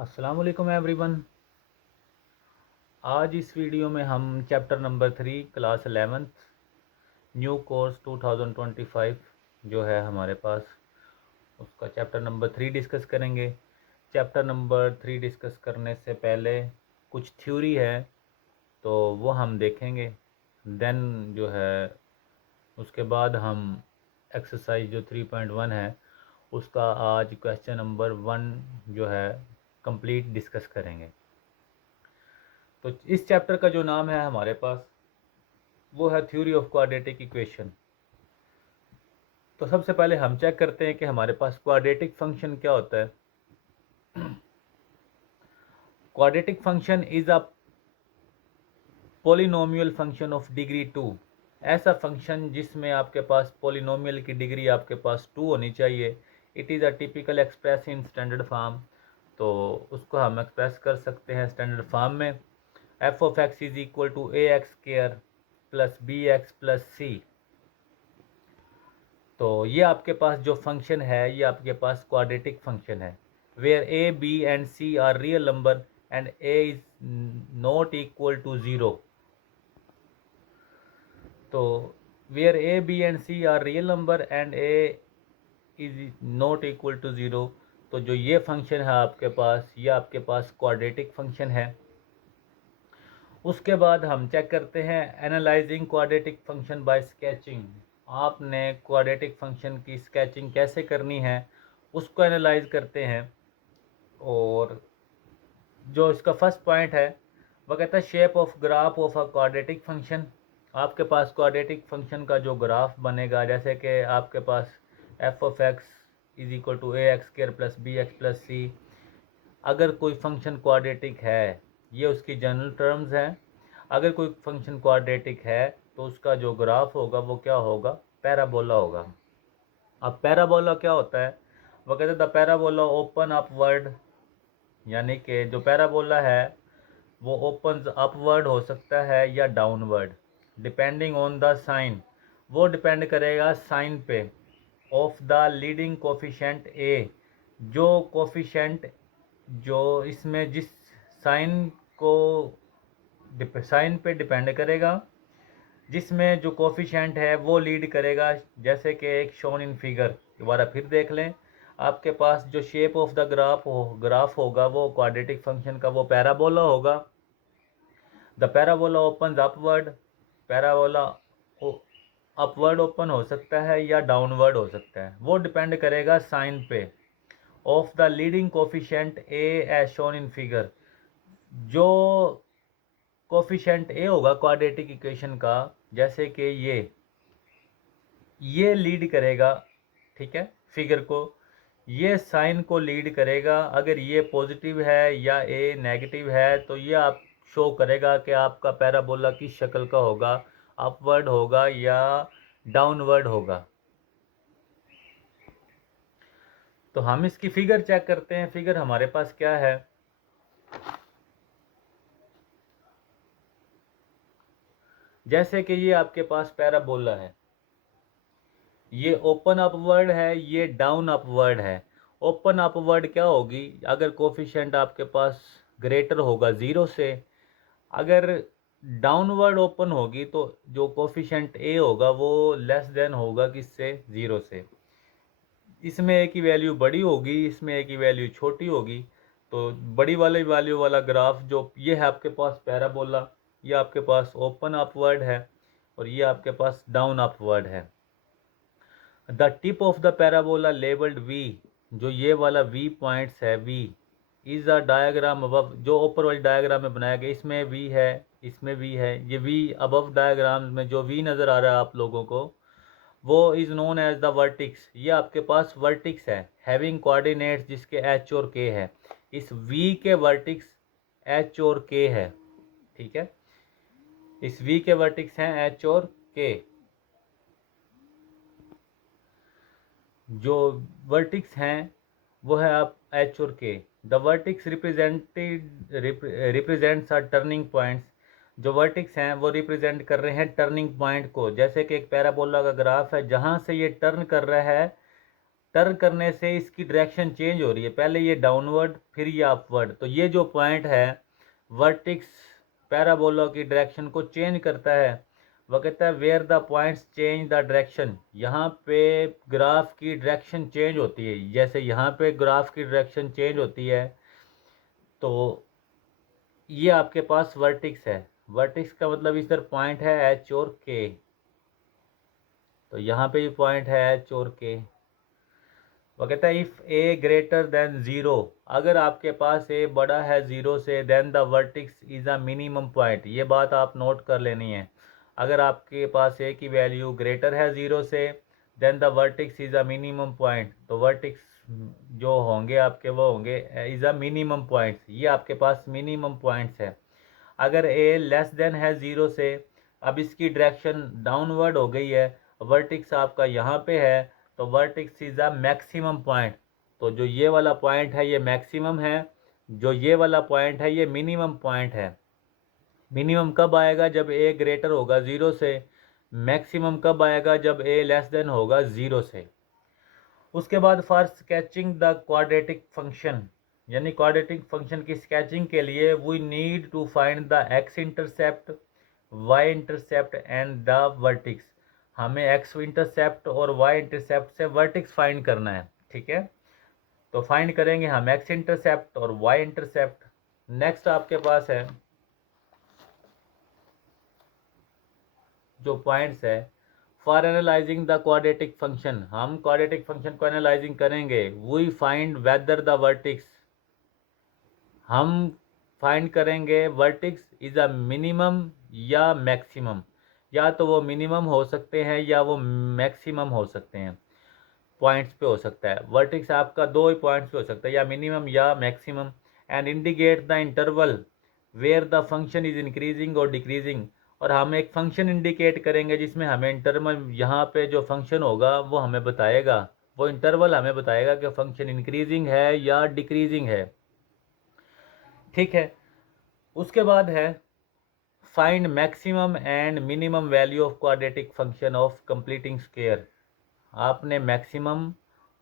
अस्सलाम वालेकुम एवरीवन। आज इस वीडियो में हम chapter number 3 class 11th new course 2025 जो है हमारे पास, उसका चैप्टर नंबर 3 डिस्कस करेंगे। चैप्टर नंबर 3 डिस्कस करने से पहले कुछ थ्योरी है तो वो हम देखेंगे। देन जो है उसके बाद हम एक्सरसाइज जो 3.1 है उसका आज क्वेश्चन नंबर 1 जो है कंप्लीट डिस्कस करेंगे। तो इस चैप्टर का जो नाम है हमारे पास वो है थ्योरी ऑफ क्वाड्रेटिक इक्वेशन। तो सबसे पहले हम चेक करते हैं कि हमारे पास क्वाड्रेटिक फंक्शन क्या होता है। Quadratic function is a polynomial function of degree 2। ऐसा फंक्शन जिसमें आपके पास पॉलिनोमियल की डिग्री आपके पास 2 होनी चाहिए। It is a typical express in standard form. तो उसको हम एक्सप्रेस कर सकते हैं स्टैंडर्ड फॉर्म में। F of x is equal to A x square plus b x plus c. तो ये आपके पास जो फंक्शन है ये आपके पास क्वाड्रेटिक फंक्शन है, where a b and c are real number and A is not equal to zero. तो where a b and c are real number and A is not equal to zero. तो जो ये function है आपके पास, ये आपके पास quadratic function है। उसके बाद हम चेक करते हैं analysing quadratic function bye sketching. आपने क्वाड्रेटिक फंक्शन की स्केचिंग कैसे करनी है उसको एनालाइज करते हैं। और जो इसका फर्स्ट पॉइंट है वह कहता है shape of graph of a quadratic function. आपके पास क्वाड्रेटिक फंक्शन का जो ग्राफ बनेगा, जैसे कि आपके पास f of x is equal to A x square plus b x plus c. अगर कोई फंक्शन क्वाड्रेटिक है, ये उसकी जनरल टर्म्स हैं। अगर कोई फंक्शन क्वाड्रेटिक है तो उसका जो ग्राफ होगा वो क्या होगा, पैराबोला होगा। अब पैराबोला क्या होता है, वो कहते हैं द पैराबोला ओपन अपवर्ड, यानी कि जो पैराबोला है वो ओपन अपवर्ड हो सकता है या downward, depending on the sign. वो डिपेंड करेगा साइन पे of the leading coefficient A. जो कोफिशेंट जो इसमें जिस साइन को साइन पे डिपेंड करेगा, जिसमें जो कोफिशेंट है वो लीड करेगा। जैसे कि एक शोन इन फिगर, दोबारा फिर देख लें। आपके पास जो शेप ऑफ द ग्राफ होगा वो क्वाड्रेटिक फंक्शन का वो पैराबोला होगा। The parabola open upward, parabola upward open हो सकता है या डाउनवर्ड हो सकता है, वो डिपेंड करेगा साइन पे of the leading coefficient A as shown in figure. जो कोफिशेंट ए होगा क्वाड्रेटिक इक्वेशन का, जैसे कि ये लीड करेगा, ठीक है, फिगर को, ये साइन को लीड करेगा। अगर ये पॉजिटिव है या ए नेगेटिव है तो ये आप शो करेगा कि आपका पैराबोला किस शक्ल का होगा, अपवर्ड होगा या डाउनवर्ड होगा। तो हम इसकी फिगर चेक करते हैं। फिगर हमारे पास क्या है, जैसे कि ये आपके पास पैराबोला है, ये ओपन अपवर्ड है, ये डाउन अपवर्ड है। ओपन अपवर्ड क्या होगी, अगर कोफिशिएंट आपके पास ग्रेटर होगा ज़ीरो से। अगर डाउनवर्ड ओपन होगी तो जो कोफिशिएंट ए होगा वो लेस देन होगा किससे, ज़ीरो से। इसमें ए की वैल्यू बड़ी होगी, इसमें ए की वैल्यू छोटी होगी। तो बड़ी वाली वैल्यू वाला ग्राफ जो ये है आपके पास पैराबोला, ये आपके पास ओपन अपवर्ड है और ये आपके पास डाउन अपवर्ड है। The tip of the parabola labelled V, जो ये वाला वी पॉइंट्स है, V is a diagram above, जो ऊपर वाली डायग्राम में बनाया गया, इसमें वी है, इसमें वी है। ये वी अबव डायग्राम में जो वी नज़र आ रहा है आप लोगों को, वो is known as the vertex. ये आपके पास वर्टिक्स है हैविंग कोऑर्डिनेट्स जिसके एच और के है। इस वी के वर्टिक्स एच और के है, ठीक है। इस वी के वर्टिक्स हैं एच और के। जो वर्टिक्स हैं वो है आप एच और K. The vertex represents are turning points. जो वर्टिक्स हैं वो रिप्रेजेंट कर रहे हैं टर्निंग पॉइंट को। जैसे कि एक पैराबोला का ग्राफ है, जहाँ से ये टर्न कर रहा है टर्न करने से इसकी डायरेक्शन चेंज हो रही है, पहले ये डाउनवर्ड फिर ये अपवर्ड। तो ये जो पॉइंट है वर्टिक्स पैराबोला की डायरेक्शन को चेंज करता है। वह कहता है where the points change the direction, यहाँ पे ग्राफ की डायरेक्शन चेंज होती है। जैसे यहाँ पे ग्राफ की डायरेक्शन चेंज होती है तो ये आपके पास वर्टिक्स है। वर्टिक्स का मतलब इधर पॉइंट है एच और के, तो यहाँ पे भी पॉइंट है एच और के। वो कहता है if A greater than zero, अगर आपके पास ए बड़ा है ज़ीरो से, then the vertex is a minimum point. ये बात आप नोट कर लेनी है। अगर आपके पास ए की वैल्यू ग्रेटर है ज़ीरो से, then the vertex is a minimum point. तो वर्टिक्स जो होंगे आपके वो होंगे इज़ अ मिनिमम पॉइंट्स, ये आपके पास मिनिमम पॉइंट्स है। अगर ए लेस देन है ज़ीरो से, अब इसकी डायरेक्शन डाउनवर्ड हो गई है, वर्टिक्स आपका यहाँ पे है, तो vertices is a maximum point. तो जो ये वाला पॉइंट है ये मैक्सिमम है, जो ये वाला पॉइंट है ये मिनिमम पॉइंट है। मिनिमम कब आएगा? जब ए ग्रेटर होगा ज़ीरो से। मैक्सिमम कब आएगा? जब ए लेस देन होगा ज़ीरो से। उसके बाद for sketching the quadratic function, यानी क्वाड्रेटिक फंक्शन की स्केचिंग के लिए we need to find the X intercept, Y intercept and the vertex. हमें एक्स इंटरसेप्ट और वाई इंटरसेप्ट से वर्टिक्स फाइंड करना है, ठीक है। तो फाइंड करेंगे हम एक्स इंटरसेप्ट और वाई इंटरसेप्ट। नेक्स्ट आपके पास है जो पॉइंट्स है for analysing the quadratic function. हम क्वाड्रेटिक फंक्शन को एनालाइजिंग करेंगे। We find whether the vertex, हम फाइंड करेंगे वर्टिक्स इज अ मिनिमम या मैक्सिमम। या तो वो मिनिमम हो सकते हैं या वो मैक्सिमम हो सकते हैं, पॉइंट्स पे हो सकता है। वर्टिक्स आपका दो ही पॉइंट्स पे हो सकता है, या मिनिमम या maximum. And indicate the interval where the function is increasing और डिक्रीजिंग। और हम एक फंक्शन इंडिकेट करेंगे जिसमें हमें इंटरवल, यहाँ पे जो फंक्शन होगा वो हमें बताएगा, वो इंटरवल हमें बताएगा कि फंक्शन इंक्रीजिंग है या डिक्रीजिंग है, ठीक है। उसके बाद है find maximum and minimum value of quadratic function of completing square. आपने मैक्सिमम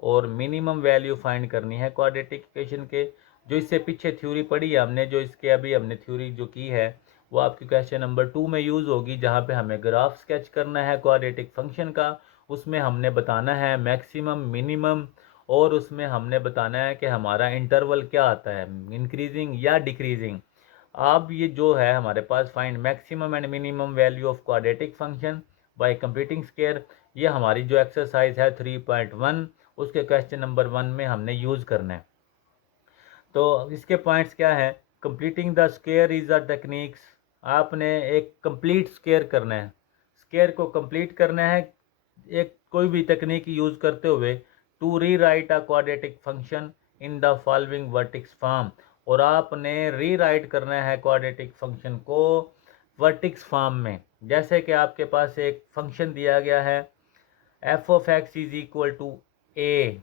और मिनिमम वैल्यू फाइंड करनी है क्वाड्रेटिक इक्वेशन के। जो इससे पीछे थ्योरी पढ़ी है हमने, जो इसके अभी हमने थ्योरी जो की है वो आपकी क्वेश्चन नंबर 2 में यूज़ होगी, जहाँ पे हमें ग्राफ स्केच करना है क्वाड्रेटिक फंक्शन का। उसमें हमने बताना है मैक्सिमम मिनिमम, और उसमें हमने बताना है कि हमारा इंटरवल क्या आता है, इंक्रीजिंग या डिक्रीजिंग। अब ये जो है हमारे पास find maximum and minimum value of quadratic function by completing square, ये हमारी जो एक्सरसाइज है 3.1 उसके क्वेश्चन नंबर 1 में हमने यूज़ करना है। तो इसके पॉइंट्स क्या हैं? Completing the square is a techniques, आपने एक कंप्लीट स्क्वायर करना है, स्क्वायर को कंप्लीट करना है एक कोई भी तकनीक यूज़ करते हुए। To rewrite a quadratic function in the following vertex form, और आपने री राइट करना है क्वाड्रेटिक फंक्शन को वर्टिक्स फॉर्म में। जैसे कि आपके पास एक फंक्शन दिया गया है F of x is equal to A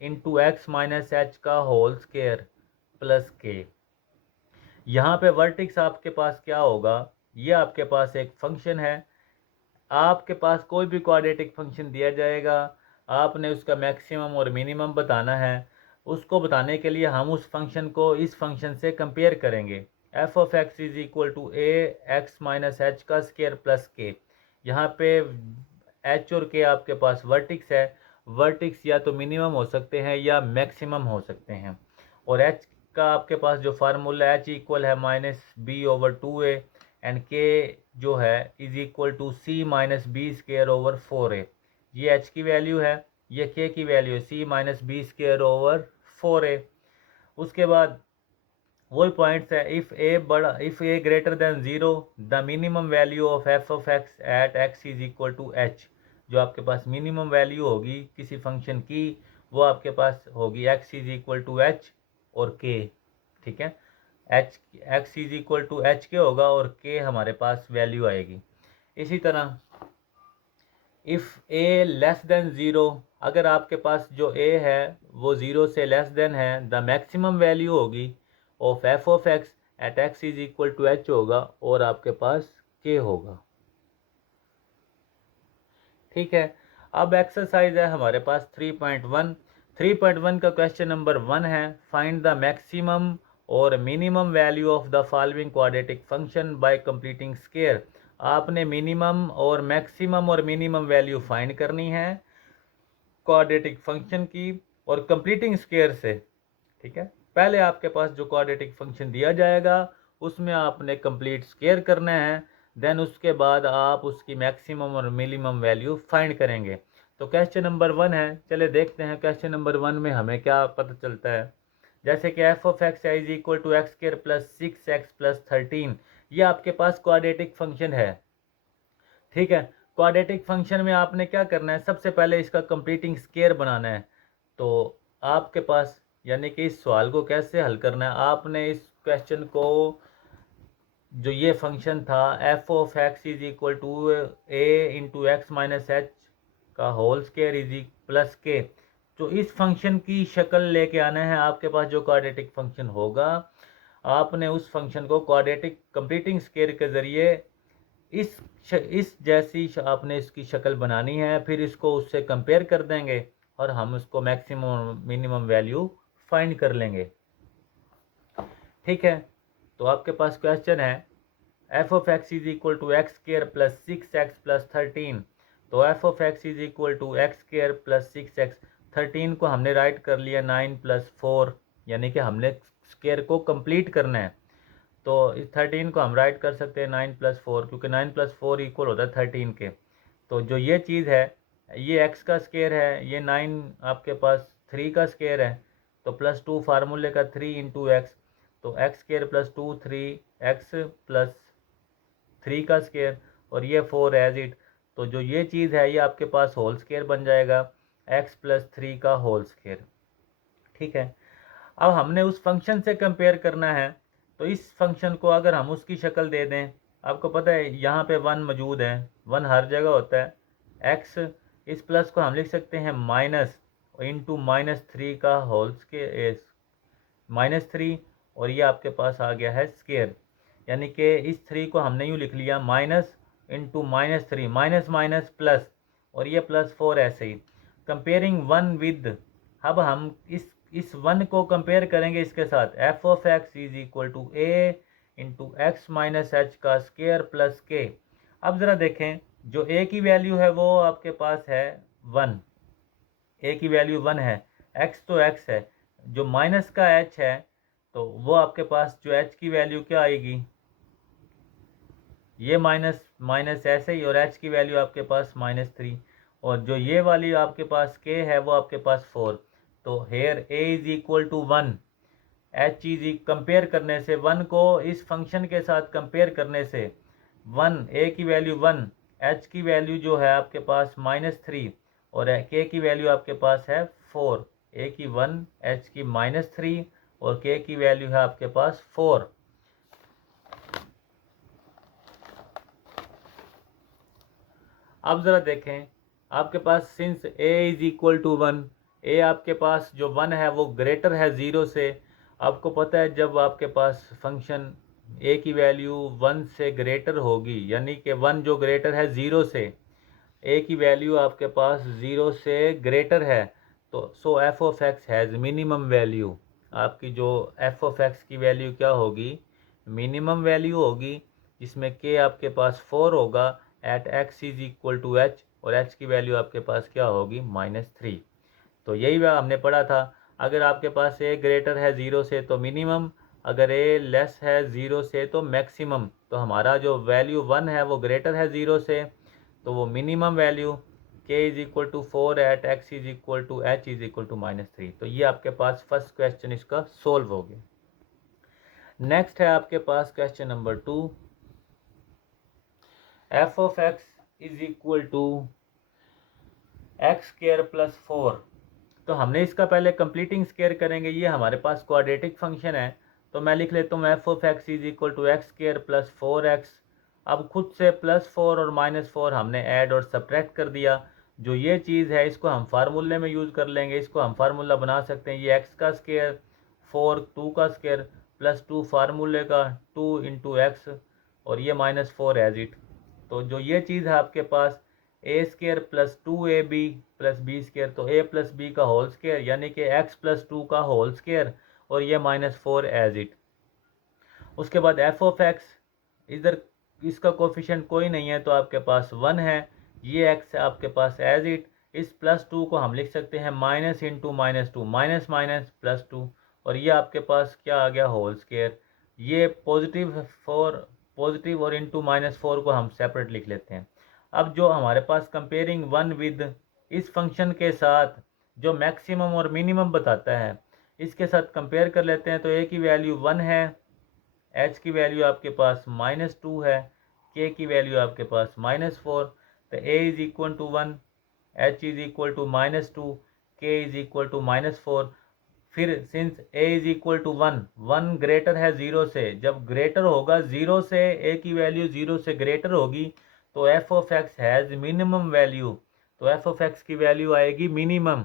into x minus H का होल स्क्वायर प्लस के। यहाँ पे वर्टिक्स आपके पास क्या होगा? ये आपके पास एक फंक्शन है, आपके पास कोई भी क्वाड्रेटिक फंक्शन दिया जाएगा, आपने उसका मैक्सिमम और मिनिमम बताना है। उसको बताने के लिए हम उस फंक्शन को इस फंक्शन से कंपेयर करेंगे। F of x is equal to A x minus H का स्क्वायर प्लस के। यहाँ पे एच और के आपके पास वर्टिक्स है, वर्टिक्स या तो मिनिमम हो सकते हैं या मैक्सिमम हो सकते हैं। और एच का आपके पास जो फार्मूला एच इक्वल है -b/2a, एंड के जो है is equal to c minus B square over 4a। ये एच की वैल्यू है, ये के की वैल्यू है c minus B square over 4a। उसके बाद वही पॉइंट्स है if A greater than zero, the minimum value of F of x at x is equal to H. जो आपके पास मिनिमम वैल्यू होगी किसी फंक्शन की वो आपके पास होगी x is equal to h और के, ठीक है। H x is equal to h k होगा और के हमारे पास वैल्यू आएगी। इसी तरह if a less than zero, अगर आपके पास जो ए है वो ज़ीरो से लेस देन है, द मैक्सिमम वैल्यू होगी of F of x at x is equal to h होगा और आपके पास के होगा, ठीक है। अब एक्सरसाइज है हमारे पास 3.1 का क्वेश्चन नंबर 1 है, फाइंड द मैक्सिमम और minimum value of the following quadratic function by completing square. आपने मिनिमम और मैक्सिमम और मिनिमम वैल्यू फाइंड करनी है क्वाड्रेटिक फंक्शन की और कंप्लीटिंग स्क्वायर से। ठीक है, पहले आपके पास जो क्वाड्रेटिक फंक्शन दिया जाएगा उसमें आपने कंप्लीट स्क्वायर करना है, देन उसके बाद आप उसकी मैक्सिमम और मिनिमम वैल्यू फाइंड करेंगे। तो क्वेश्चन नंबर 1 है, चले देखते हैं क्वेश्चन नंबर 1 में हमें क्या पता चलता है। जैसे कि f of x is equal to x square plus 6x plus 13, ये आपके पास क्वाड्रेटिक फंक्शन है। ठीक है, क्वाड्रेटिक फंक्शन में आपने क्या करना है, सबसे पहले इसका कंप्लीटिंग स्क्वायर बनाना है। तो आपके पास यानी कि इस सवाल को कैसे हल करना है, आपने इस क्वेश्चन को जो ये फंक्शन था f of x is equal to A into x minus H का whole square is plus k, तो इस फंक्शन की शक्ल लेके आना है। आपके पास जो क्वाड्रेटिक फंक्शन होगा आपने उस फंक्शन को क्वाड्रेटिक कंप्लीटिंग स्क्वायर के ज़रिए इस जैसी आपने इसकी शक्ल बनानी है, फिर इसको उससे कंपेयर कर देंगे और हम उसको मैक्सिमम मिनिमम वैल्यू फाइंड कर लेंगे। ठीक है, तो आपके पास क्वेश्चन है F of x is equal to x square plus 6x plus 13। तो f of x is equal to x square plus 6x, 13 को हमने राइट कर लिया 9 प्लस 4, यानी कि हमने स्क्वायर को कंप्लीट करना है। तो इस 13 को हम राइट कर सकते हैं 9 प्लस 4, क्योंकि 9 प्लस 4 इक्वल होता है 13 के। तो जो ये चीज़ है ये x का स्क्वायर है, ये 9 आपके पास 3 का स्क्वायर है, तो प्लस 2 फार्मूले का 3 इंटू एक्स, तो x square plus 2 3x plus 3 का स्क्वायर और ये 4 एज इट। तो जो ये चीज़ है ये आपके पास होल स्क्वायर बन जाएगा x प्लस 3 का होल स्क्वायर। ठीक है, अब हमने उस फंक्शन से कंपेयर करना है। तो इस फंक्शन को अगर हम उसकी शक्ल दे दें, आपको पता है यहाँ पे 1 मौजूद है, 1 हर जगह होता है। x, इस प्लस को हम लिख सकते हैं माइनस इंटू -3 का होल स्क्वायर -3, और ये आपके पास आ गया है स्क्वायर, यानी कि इस 3 को हमने यूँ लिख लिया minus into -3, minus minus plus, और ये प्लस 4 ऐसे ही। कंपेयरिंग 1 विद, अब हम इस 1 को कंपेयर करेंगे इसके साथ, f of x is equal to A into x minus H का स्क्वायर प्लस के। अब ज़रा देखें, जो ए की वैल्यू है वो आपके पास है 1, ए की वैल्यू 1 है, एक्स तो एक्स है, जो माइनस का एच है तो वो आपके पास जो एच की वैल्यू क्या आएगी, ये माइनस माइनस ऐसे ही, और एच की वैल्यू आपके पास -3, और जो ये वाली आपके पास के है वो आपके पास 4। तो here A is equal to 1, H is compare करने से 1 को इस फंक्शन के साथ कंपेयर करने से 1, ए की वैल्यू 1, एच की वैल्यू जो है आपके पास -3, और के की वैल्यू आपके पास है 4। ए की 1, एच की -3 और के की वैल्यू है आपके पास 4। अब ज़रा देखें, आपके पास since a is equal to 1, a आपके पास जो 1 है वो ग्रेटर है 0 से। आपको पता है जब आपके पास फंक्शन a की वैल्यू 1 से ग्रेटर होगी, यानी कि 1 जो ग्रेटर है 0 से, a की वैल्यू आपके पास 0 से ग्रेटर है, तो so f of x has minimum value. आपकी जो एफ ऑफ एक्स की वैल्यू क्या होगी, मिनिमम वैल्यू होगी, जिसमें k आपके पास 4 होगा at x is equal to h, और h की वैल्यू आपके पास क्या होगी -3। तो यही वह हमने पढ़ा था, अगर आपके पास a ग्रेटर है 0 से तो मिनिमम, अगर a लेस है 0 से तो मैक्सिमम। तो हमारा जो वैल्यू 1 है वो ग्रेटर है 0 से, तो वो minimum value k is equal to 4 at x is equal to h is equal to -3। तो ये आपके पास फर्स्ट क्वेश्चन इसका सोल्व हो गया। नेक्स्ट है आपके पास question number 2, f of x is equal to x square plus 4। तो हमने इसका पहले कंप्लीटिंग स्क्वायर करेंगे, ये हमारे पास क्वाड्रेटिक फंक्शन है। तो मैं लिख लेता हूँ f of x is equal to x square plus 4x। अब खुद से +4 और -4 हमने ऐड और सब्ट्रैक्ट कर दिया। जो ये चीज़ है इसको हम फार्मूले में यूज़ कर लेंगे, इसको हम फार्मूला बना सकते हैं, ये x का स्क्वायर 4 2 का स्क्वायर प्लस 2 फार्मूले का 2 इंटू एक्स, और ये -4 एज इट। तो जो ये चीज़ है आपके पास, a square plus 2ab plus b square, तो a प्लस बी का होल स्केयर यानी कि x प्लस 2 का होल स्केयर और ये -4 एज इट। उसके बाद एफ ऑफ एक्स, इधर इसका कोफिशिएंट कोई नहीं है तो आपके पास 1 है, ये एक्स है आपके पास एज इट। इस प्लस 2 को हम लिख सकते हैं minus into -2, minus minus plus 2, और ये आपके पास क्या आ गया होल स्केयर। ये पॉजिटिव और इंटू -4 को हम सेपरेट लिख लेते हैं। अब जो हमारे पास कंपेयरिंग 1 विद इस फंक्शन के साथ जो मैक्सिमम और मिनिमम बताता है, इसके साथ कंपेयर कर लेते हैं। तो ए की वैल्यू 1 है, एच की वैल्यू आपके पास -2 है, के की वैल्यू आपके पास -4, तो a is equal to 1, H is equal to -2, k is equal to -4। फिर since a is equal to 1, 1 greater है 0 से, जब ग्रेटर होगा 0 से, ए की वैल्यू 0 से ग्रेटर होगी तो f of x has minimum value, तो एफ ऑफ एक्स की वैल्यू आएगी मिनिमम,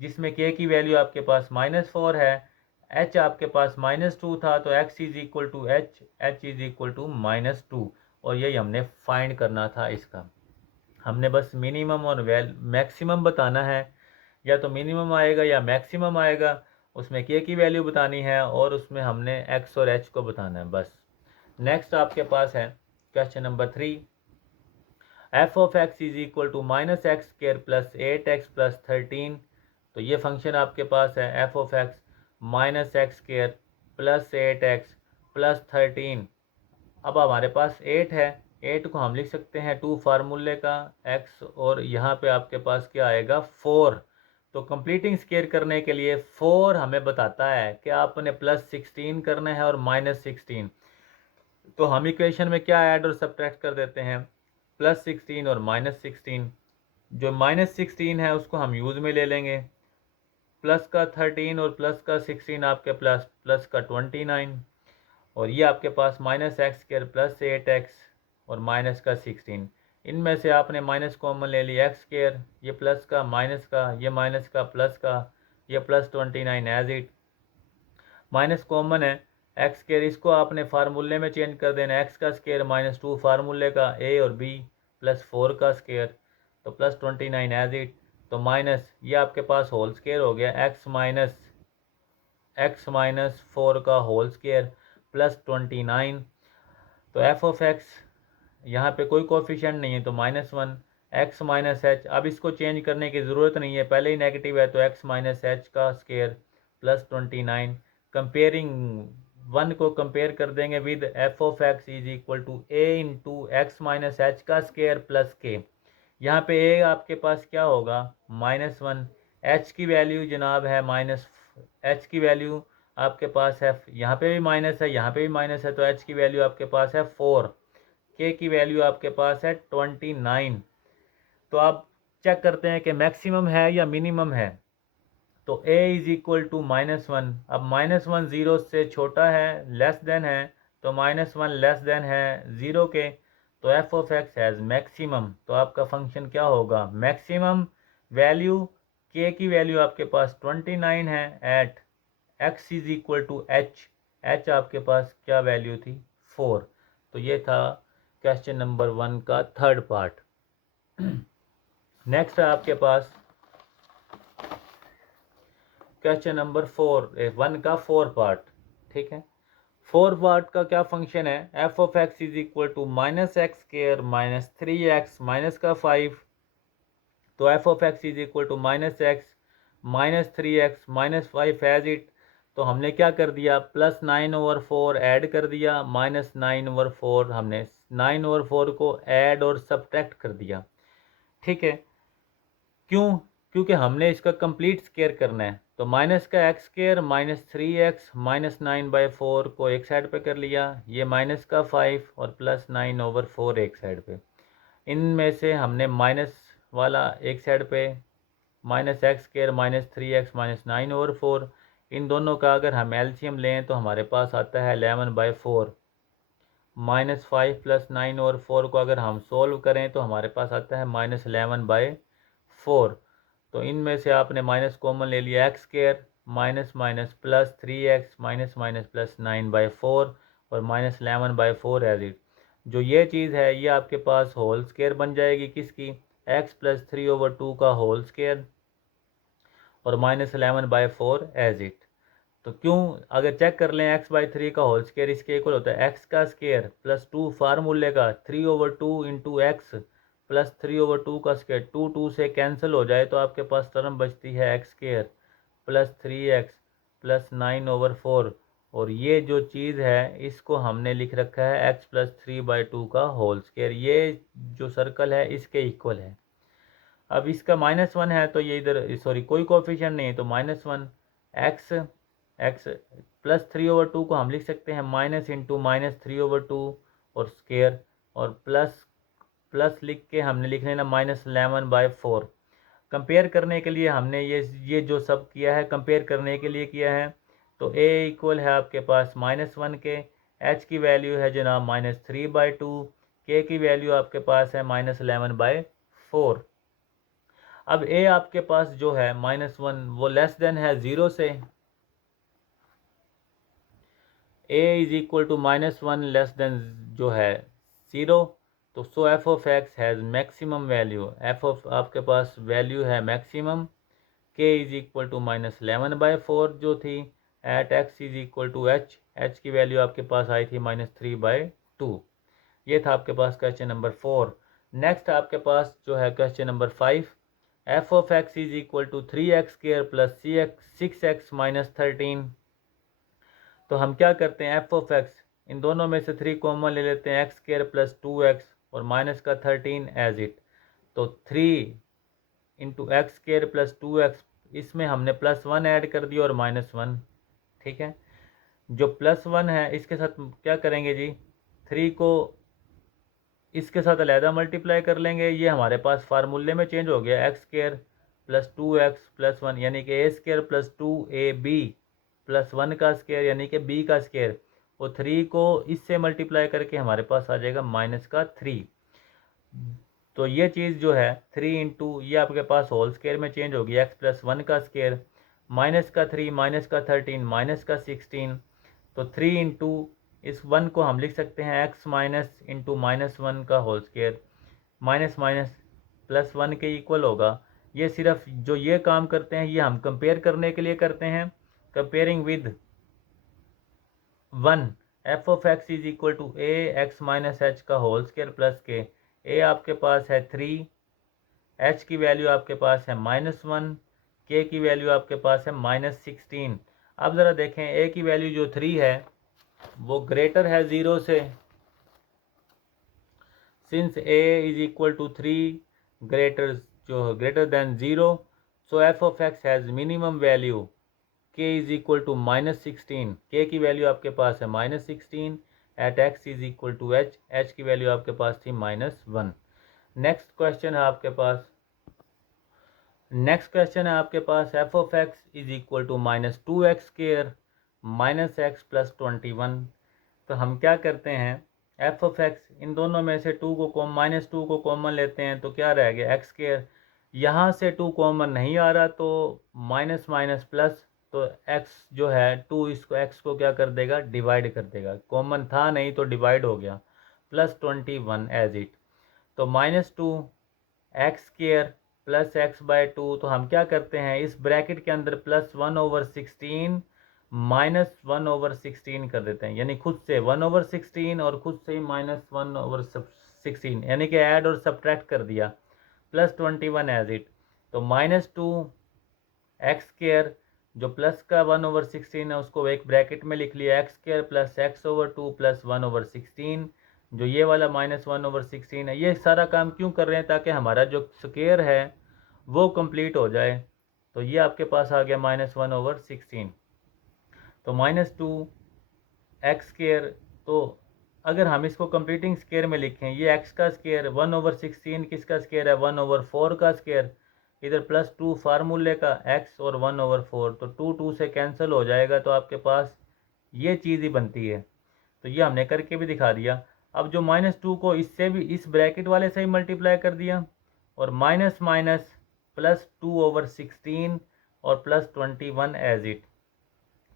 जिसमें के की वैल्यू आपके पास -4 है, एच आपके पास -2 था, तो x is equal to h, h is equal to -2, और यही हमने फाइंड करना था इसका। हमने बस मिनिमम और मैक्सिमम बताना है, या तो मिनिमम आएगा या मैक्सिमम आएगा, उसमें के की वैल्यू बतानी है और उसमें हमने एक्स और एच को बताना है बस। नेक्स्ट आपके पास है question number 3, f of x is equal to -x square plus 8x plus 13। तो ये फंक्शन आपके पास है F of x -x square plus 8x plus 13। अब हमारे पास 8 है, 8 को हम लिख सकते हैं 2 फार्मूले का x, और यहाँ पे आपके पास क्या आएगा 4। तो कंप्लीटिंग स्क्वायर करने के लिए 4 हमें बताता है कि आपने +16 करना है और -16। तो हम इक्वेशन में क्या ऐड और सब्ट्रैक्ट कर देते हैं, +16 और -16। जो -16 है उसको हम यूज़ में ले लेंगे, प्लस का 13 और प्लस का 16 आपके प्लस का 29, और ये आपके पास -x स्क्वायर प्लस 8x और माइनस का 16। इनमें से आपने माइनस कॉमन ले लिया, x स्क्वायर, ये प्लस का माइनस का, ये माइनस का प्लस का, ये plus 29 as it. Minus common है, एक्स स्क्वायर, इसको आपने फार्मूले में चेंज कर देना, एक्स का स्क्वायर -2 फार्मूले का ए और बी प्लस 4 का स्क्वायर, तो प्लस 29 एज इट। तो माइनस ये आपके पास होल स्क्वायर हो गया, एक्स माइनस 4 का होल स्क्वायर प्लस 29। तो एफ ऑफ एक्स यहाँ पे कोई कोफिशिएंट नहीं है तो -1, एक्स माइनस एच, अब इसको चेंज करने की ज़रूरत नहीं है, पहले ही नेगेटिव है, तो एक्स माइनस एच का स्क्वायर प्लस 29। कंपेयरिंग 1 को कंपेयर कर देंगे with f of x is equal to A into x minus H का स्क्वायर प्लस के। यहाँ पे ए आपके पास क्या होगा -1, एच की वैल्यू जनाब है एच की वैल्यू आपके पास है, यहाँ पे भी माइनस है, यहाँ पे भी माइनस है, तो एच की वैल्यू आपके पास है 4, के की वैल्यू आपके पास है 29। तो आप चेक करते हैं कि मैक्सिमम है या मिनिमम है। तो a इज इक्वल टू -1, अब -1 0 से छोटा है, लेस देन है, तो -1 लेस देन है 0 के, तो f of x has maximum. तो आपका फंक्शन क्या होगा, मैक्सिमम वैल्यू, के की वैल्यू आपके पास 29 है at x is equal to h आपके पास क्या वैल्यू थी 4। तो ये था क्वेश्चन नंबर 1 का थर्ड पार्ट। नेक्स्ट है आपके पास क्वेश्चन नंबर 1 का 4 पार्ट, ठीक है। 4 पार्ट का क्या फंक्शन है, F of x is equal to -x square -3x minus का 5। तो f of x is equal to -x -3x -5 as it. तो हमने क्या कर दिया, +9/4 ऐड कर दिया, -9/4 हमने 9/4 को ऐड और सब्ट्रैक्ट कर दिया, ठीक है। क्यों, क्योंकि हमने इसका कंप्लीट स्क्वायर करना है। तो माइनस का x स्क्वायर -3x -9/4 को एक साइड पे कर लिया, ये माइनस का 5 और +9/4 एक साइड पे। इनमें से हमने माइनस वाला एक साइड पे, -x स्क्वायर -3x -9/4, इन दोनों का अगर हम एलसीएम लें तो हमारे पास आता है 11/4। -5 + 9/4 को अगर हम सोल्व करें तो हमारे पास आता है -11/4। तो इनमें से आपने माइनस कॉमन ले लिया, x square minus minus plus 3x minus minus plus 9/4 और -11/4 एज इट। जो ये चीज़ है ये आपके पास होल स्क्वायर बन जाएगी किसकी, एक्स प्लस 3/2 का होल स्केयर और -11/4 एज इट। तो क्यों, अगर चेक कर लें x/3 का होल स्केयर इसके इक्वल होता है x का स्केयर प्लस 2 फार्मूले का 3/2 इंटू एक्स प्लस 3/2 का स्केयर। 2 से कैंसिल हो जाए तो आपके पास टर्म बचती है x square plus 3x plus 9/4, और ये जो चीज़ है इसको हमने लिख रखा है x प्लस 3/2 का होल स्केयर। ये जो सर्कल है इसके इक्वल है। अब इसका -1 है तो ये इधर सॉरी कोई कोफिशिएंट नहीं है तो -1 एक्स एक्स प्लस 3/2 को हम लिख सकते हैं माइनस इंटू -3/2 और स्केयर, और प्लस प्लस लिख के हमने लिख लेना -11/4। कंपेयर करने के लिए हमने ये जो सब किया है कंपेयर करने के लिए किया है। तो a इक्वल है आपके पास -1 के, h की वैल्यू है जनाब -3/2, k की वैल्यू आपके पास है -11/4। अब a आपके पास जो है -1 वो लेस देन है 0 से, a is equal to -1 less than जो है 0, तो so f of x has maximum value, f of आपके पास वैल्यू है maximum, k is equal to -11/4 जो थी, at x is equal to h की वैल्यू आपके पास आई थी -3/2। ये था आपके पास क्वेश्चन नंबर 4। नेक्स्ट आपके पास जो है question number 5, f of x is equal to 3x² plus 6x minus 13। तो हम क्या करते हैं, एफ ऑफ एक्स इन दोनों में से 3 कॉमन ले लेते हैं, x² प्लस 2x और माइनस का 13 एज इट। तो 3 इंटू x² प्लस 2x, इसमें हमने +1 ऐड कर दिया और -1। ठीक है, जो +1 है इसके साथ क्या करेंगे जी, 3 को इसके साथ अलहदा मल्टीप्लाई कर लेंगे। ये हमारे पास फार्मूले में चेंज हो गया, x² प्लस 2x प्लस 1 यानी कि a² प्लस 2ab प्लस 1 का स्केयर यानी कि b का स्केयर, और 3 को इससे मल्टीप्लाई करके हमारे पास आ जाएगा -3। तो ये चीज़ जो है 3 इंटू ये आपके पास होल स्केयर में चेंज होगी, x प्लस 1 का स्केयर माइनस का 3 माइनस का 13 माइनस का 16। तो 3 इंटू इस 1 को हम लिख सकते हैं x माइनस इंटू -1 का whole square, minus minus plus 1 के इक्वल होगा। ये सिर्फ जो ये काम करते हैं ये हम कंपेयर करने के लिए करते हैं, comparing with 1 f of x is equal to A x minus H का whole square plus k. A आपके पास है 3, एच की वैल्यू आपके पास है -1, के की वैल्यू आपके पास है -16। अब ज़रा देखें ए की वैल्यू जो 3 है वो ग्रेटर है 0 से, since a is equal to 3 greater than 0, so f of x has minimum value k is equal to -16, k की वैल्यू आपके पास है -16 at x is equal to h, h की वैल्यू आपके पास थी -1। नेक्स्ट क्वेश्चन है आपके पास, f of x is equal to -2x² minus x plus 21। तो हम क्या करते हैं, एफ ऑफ एक्स इन दोनों में से -2 को कॉमन लेते हैं तो क्या रह गया x²। यहाँ से 2 कॉमन नहीं आ रहा तो माइनस माइनस प्लस, तो x जो है 2 इसको x को क्या कर देगा, डिवाइड कर देगा, कॉमन था नहीं तो डिवाइड हो गया, +21 एज इट। तो -2x² प्लस x/2, तो हम क्या करते हैं इस ब्रैकेट के अंदर +1/16 -1/16 कर देते हैं, यानी खुद से 1/16 और खुद से ही -1/16 यानी कि ऐड और सब्ट्रैक्ट कर दिया, +21 एज इट। तो -2x² जो प्लस का 1/16 है उसको एक ब्रैकेट में लिख लिया, x² प्लस x/2 प्लस 1/16, जो ये वाला -1/16 है। ये सारा काम क्यों कर रहे हैं, ताकि हमारा जो स्क्वायर है वो कंप्लीट हो जाए। तो ये आपके पास आ गया -1/16। तो -2x², तो अगर हम इसको कंप्लीटिंग स्क्वायर में लिखें, ये x का स्क्वायर 1/16 किसका स्क्वायर है, 1/4 का स्क्वायर, इधर +2 फार्मूले का x और 1/4, तो 2 से कैंसिल हो जाएगा तो आपके पास ये चीज़ ही बनती है। तो ये हमने करके भी दिखा दिया। अब जो -2 को इससे भी इस ब्रैकेट वाले से ही मल्टीप्लाई कर दिया, और माइनस माइनस +2/16 और +21 एज इट।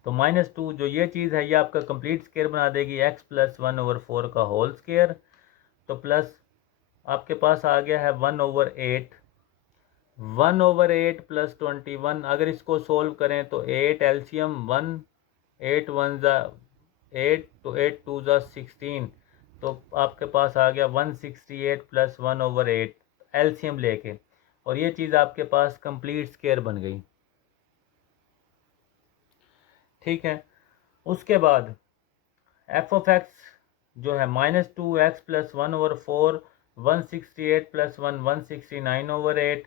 तो -2 जो ये चीज़ है ये आपका कंप्लीट स्क्वायर बना देगी, x प्लस 1/4 का होल स्क्वायर, तो प्लस आपके पास आ गया है 1/8। 1/8 प्लस 21, अगर इसको सोल्व करें तो 8 एलसीएम 1, 8 1 ज़ा 8 तो 8 2 ज़ा 16, तो आपके पास आ गया 168 प्लस 1/8 एलसीएम लेके, और ये चीज़ आपके पास कंप्लीट स्क्वायर बन गई। ठीक है, उसके बाद एफ ऑफ एक्स जो है -2x प्लस 1/4, 168 प्लस 1 169/8,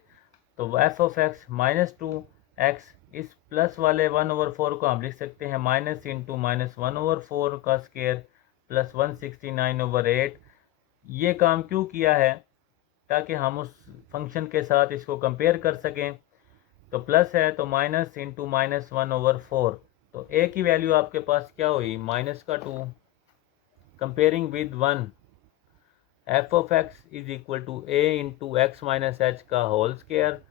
तो एफ ऑफ एक्स -2x, इस प्लस वाले 1/4 को हम लिख सकते हैं माइनस इंटू -1/4 का स्क्वायर प्लस 169/8। ये काम क्यों किया है, ताकि हम उस फंक्शन के साथ इसको कंपेयर कर सकें। तो प्लस है तो माइनस इंटू -1/4, तो ए की वैल्यू आपके पास क्या हुई -2, comparing with 1, f of x is equal to A into x minus H का whole square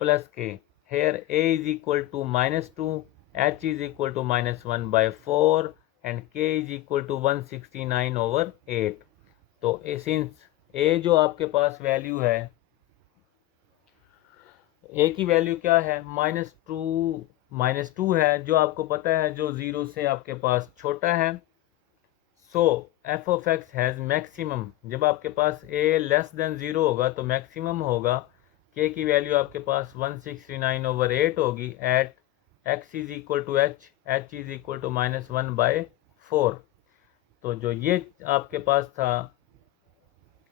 plus k, here a is equal to -2, h is equal to -1/4 and k is equal to 169/8। तो since a जो आपके पास value है, a की value क्या है -2 है, जो आपको पता है जो ज़ीरो से आपके पास छोटा है। So f of x has maximum, जब आपके पास a लेस देन ज़ीरो होगा तो मैक्सिमम होगा, k की वैल्यू आपके पास 169/8 होगी at x is equal to h is equal to -1/4। तो जो ये आपके पास था,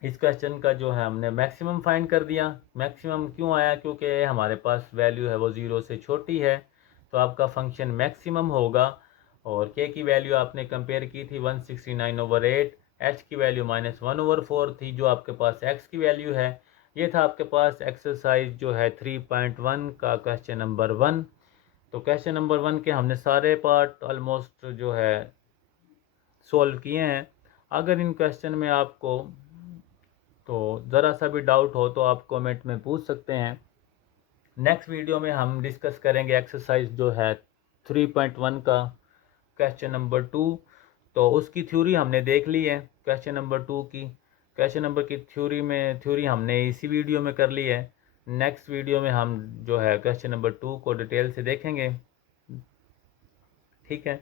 इस क्वेश्चन का जो है हमने मैक्सिमम फाइंड कर दिया। मैक्सिमम क्यों आया, क्योंकि हमारे पास वैल्यू है वो ज़ीरो से छोटी है, तो आपका फंक्शन मैक्सिमम होगा। और के की वैल्यू आपने कंपेयर की थी 169/8, एच की वैल्यू -1/4 थी, जो आपके पास एक्स की वैल्यू है। ये था आपके पास एक्सरसाइज जो है 3.1 का क्वेश्चन नंबर 1। तो क्वेश्चन नंबर 1 के हमने सारे पार्ट ऑलमोस्ट जो है सॉल्व किए हैं। अगर इन क्वेश्चन में आपको तो ज़रा सा भी डाउट हो तो आप कमेंट में पूछ सकते हैं। नेक्स्ट वीडियो में हम डिस्कस करेंगे एक्सरसाइज जो है 3.1 का क्वेश्चन नंबर 2। तो उसकी थ्योरी हमने देख ली है क्वेश्चन नंबर 2 की। क्वेश्चन नंबर की थ्योरी हमने इसी वीडियो में कर ली है। नेक्स्ट वीडियो में हम जो है क्वेश्चन नंबर 2 को डिटेल से देखेंगे। ठीक है,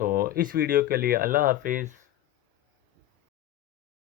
तो इस वीडियो के लिए अल्लाह हाफिज़।